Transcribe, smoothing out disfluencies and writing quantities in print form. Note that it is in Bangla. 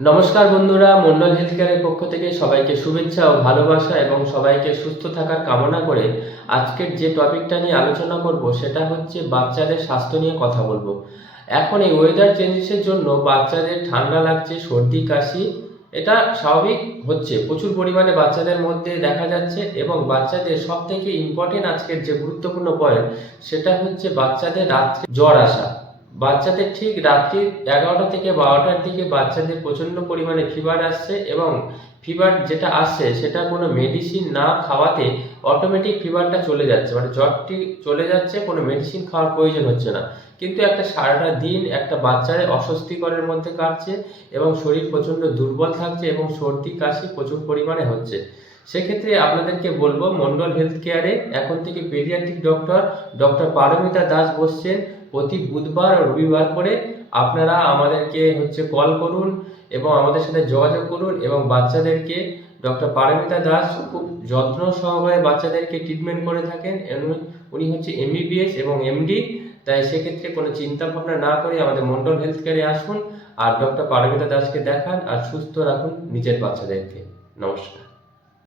নমস্কার বন্ধুরা, মন্ডল হেলথ কেয়ারের পক্ষ থেকে সবাইকে শুভেচ্ছা ও ভালোবাসা এবং সবাইকে সুস্থ থাকার কামনা করে আজকের যে টপিকটা নিয়ে আলোচনা করব সেটা হচ্ছে বাচ্চাদের স্বাস্থ্য নিয়ে কথা বলবো। এখন এই ওয়েদার চেঞ্জেসের জন্য বাচ্চাদের ঠান্ডা লাগছে, সর্দি কাশি এটা স্বাভাবিক হচ্ছে, প্রচুর পরিমাণে বাচ্চাদের মধ্যে দেখা যাচ্ছে। এবং বাচ্চাদের সব থেকে ইম্পর্টেন্ট আজকের যে গুরুত্বপূর্ণ পয়েন্ট সেটা হচ্ছে বাচ্চাদের রাত্রে জ্বর আসা। বাচ্চাদের ঠিক রাত্রি 11টা থেকে 12টার দিকে বাচ্চাদের প্রচণ্ড পরিমাণে ফিভার আসছে, এবং ফিভার যেটা আসছে সেটা কোনো মেডিসিন না খাওয়াতে অটোমেটিক ফিভারটা চলে যাচ্ছে, মানে জ্বরটি চলে যাচ্ছে, কোনো মেডিসিন খাওয়ার প্রয়োজন হচ্ছে না। কিন্তু একটা সারাটা দিন একটা বাচ্চার অস্বস্তিকরের মধ্যে কাটছে এবং শরীর প্রচণ্ড দুর্বল থাকছে এবং সর্দি কাশি প্রচুর পরিমাণে হচ্ছে। সেক্ষেত্রে আপনাদেরকে বলবো, মন্ডল হেলথ কেয়ারে এখন থেকে পেডিয়াট্রিক ডক্টর পারমিতা দাস বসছেন প্রতি বুধবার ও রবিবার করে। আপনারা আমাদেরকে কল করুন এবং আমাদের সাথে যোগাযোগ করুন, এবং বাচ্চাদেরকে ডক্টর পারমিতা দাস খুব যত্ন সহকারে বাচ্চাদেরকে ট্রিটমেন্ট করে থাকেন। উনি এমবিবিএস এবং এমডি। তাই সেক্ষেত্রে কোনো চিন্তা ভাবনা না করে আমাদের মন্ডল হেলথ কেয়ারে আসুন আর ডক্টর পারমিতা দাসকে দেখান আর সুস্থ রাখুন নিজের বাচ্চাদেরকে। নমস্কার।